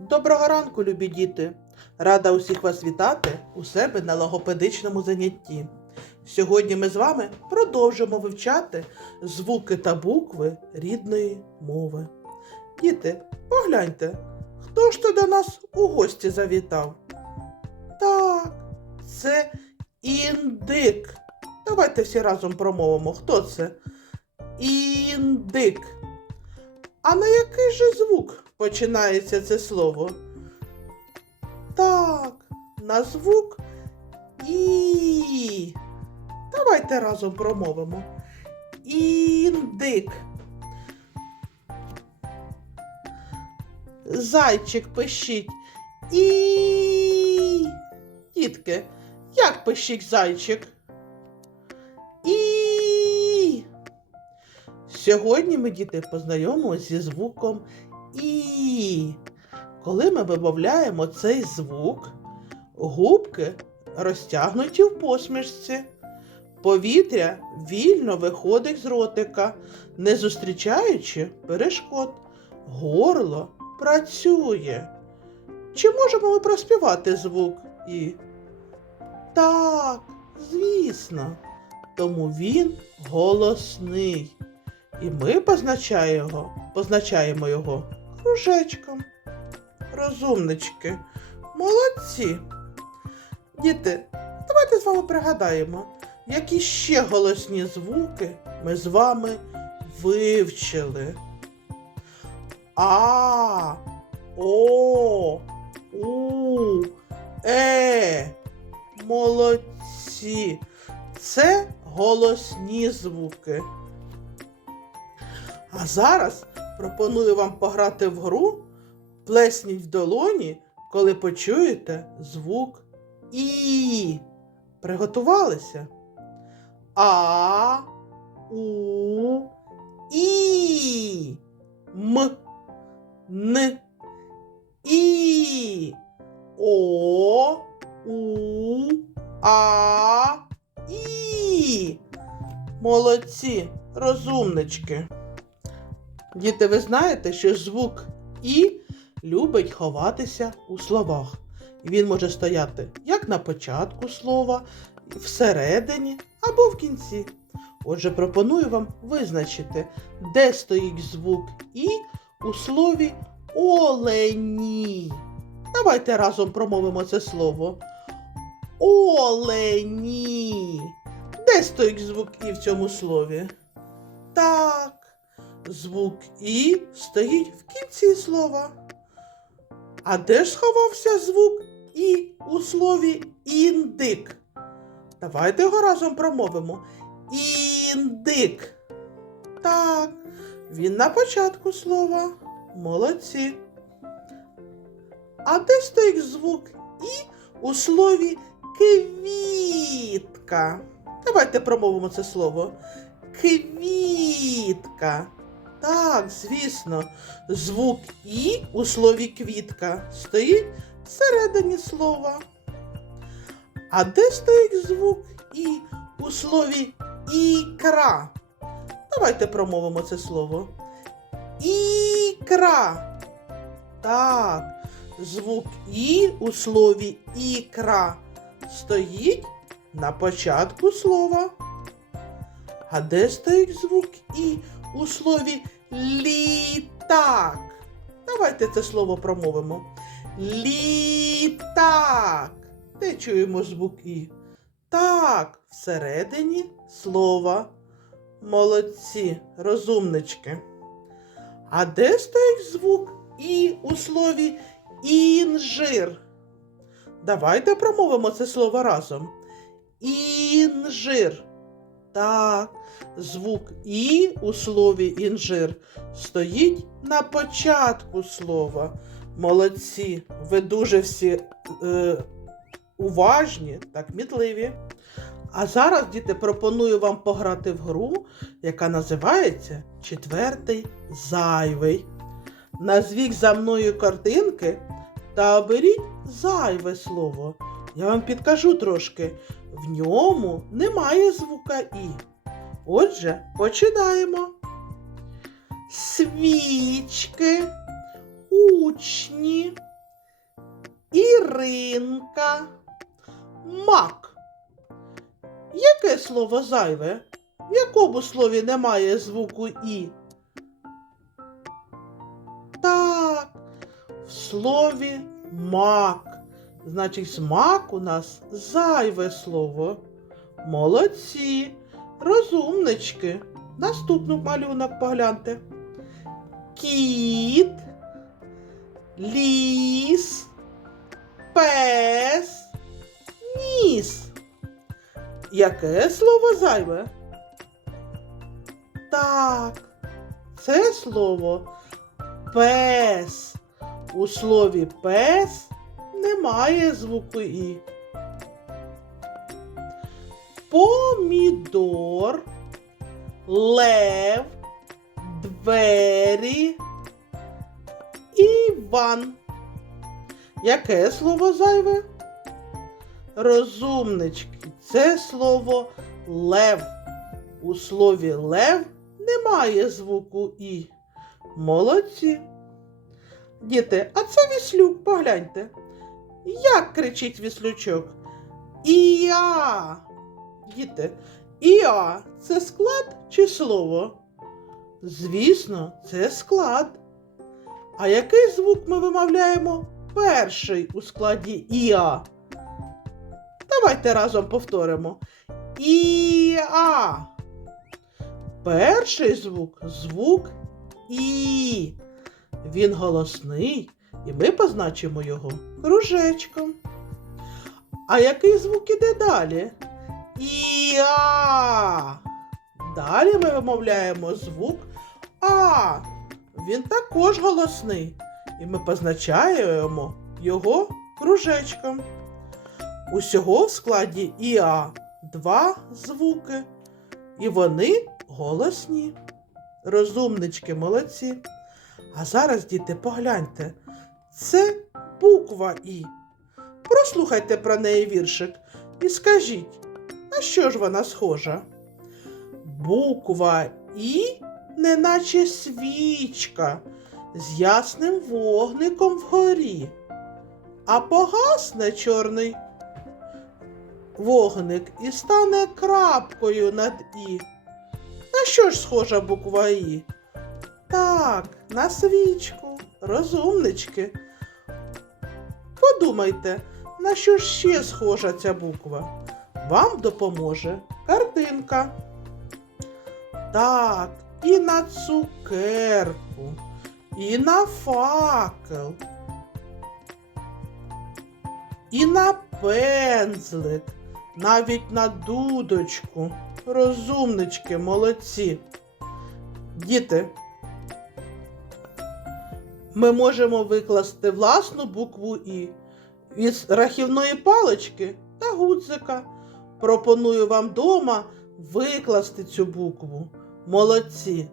Доброго ранку, любі діти! Рада усіх вас вітати у себе на логопедичному занятті. Сьогодні ми з вами продовжимо вивчати звуки та букви рідної мови. Діти, погляньте, хто ж то до нас у гості завітав? Так, це індик. Давайте всі разом промовимо. Хто це? Індик. А на який же звук починається це слово? Так, на звук І. Давайте разом промовимо. Індик. Зайчик пищить. І. Дітки, як пищить зайчик? І. Сьогодні ми, діти, познайомимося зі звуком І. Коли ми вимовляємо цей звук, губки розтягнуті в посмішці. Повітря вільно виходить з ротика, не зустрічаючи перешкод. Горло працює. Чи можемо ми проспівати звук І? Так, звісно. Тому він голосний. І ми позначаємо його, кружечком. Розумнички, молодці. Діти, давайте з вами пригадаємо, які ще голосні звуки ми з вами вивчили. А, О, У, Е. Молодці. Це голосні звуки. А зараз пропоную вам пограти в гру Плесніть в долоні, коли почуєте звук І. Приготувалися? А, У, І. М. Н. І. О. У. А. І. Молодці, розумнички. Діти, ви знаєте, що звук І любить ховатися у словах. Він може стояти як на початку слова, всередині або в кінці. Отже, пропоную вам визначити, де стоїть звук І у слові олені. Давайте разом промовимо це слово. Олені. Де стоїть звук І в цьому слові? Так, звук І стоїть в кінці слова. А де ж сховався звук І у слові індик? Давайте його разом промовимо. Індик. Так, він на початку слова. Молодці. А де стоїть звук І у слові квітка? Давайте промовимо це слово. Квітка. Так, звісно, звук І у слові квітка стоїть всередині слова. А де стоїть звук І у слові ікра? Давайте промовимо це слово. Ікра. Так, звук І у слові ікра стоїть на початку слова. А де стоїть звук І у слові літак? Давайте це слово промовимо. Літак. Де чуємо звук І? Так, всередині слова. Молодці, розумнички. А де стоїть звук І у слові інжир? Давайте промовимо це слово разом. Інжир. Так, звук І у слові інжир стоїть на початку слова. Молодці, ви дуже всі е, уважні та кмітливі. А зараз, діти, пропоную вам пограти в гру, яка називається Четвертий зайвий. Назвіть за мною картинки та оберіть зайве слово. Я вам підкажу трошки. В ньому немає звука І. Отже, починаємо. Свічки, учні, Іринка, мак. Яке слово зайве? В якому слові немає звуку І? Так, в слові мак. Значить, смак у нас зайве слово. Молодці, розумнички. Наступний малюнок погляньте. Кіт, ліс, пес, ніс. Яке слово зайве? Так, це слово пес. У слові пес немає звуку І. Помідор, лев, двері, Іван. Яке слово зайве? Розумнички, це слово лев. У слові лев немає звуку І. Молодці. Діти, а це віслюк, погляньте. Як кричить віслючок? Іа. Діти, іа це склад чи слово? Звісно, це склад. А який звук ми вимовляємо перший у складі іа? Давайте разом повторимо. Іа. Перший звук звук І. Він голосний, і ми позначимо його кружечком. А який звук іде далі? Іа. Далі ми вимовляємо звук А. Він також голосний, і ми позначаємо його кружечком. Усього в складі ІА два звуки, і вони голосні. Розумнички, молодці. А зараз, діти, погляньте, це буква І. Прослухайте про неї віршик і скажіть, що ж вона схожа? Буква І, неначе свічка з ясним вогником вгорі, а погасне чорний вогник і стане крапкою над І. На що ж схожа буква І? Так, на свічку, розумнички. Подумайте, на що ж ще схожа ця буква? Вам допоможе картинка. Так, і на цукерку, і на факел, і на пензлик, навіть на дудочку. Розумнички, молодці. Діти, ми можемо викласти власну букву І із рахівної палички та гудзика. Пропоную вам дома викласти цю букву. Молодці!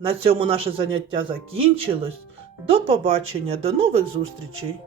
На цьому наше заняття закінчилось. До побачення, до нових зустрічей!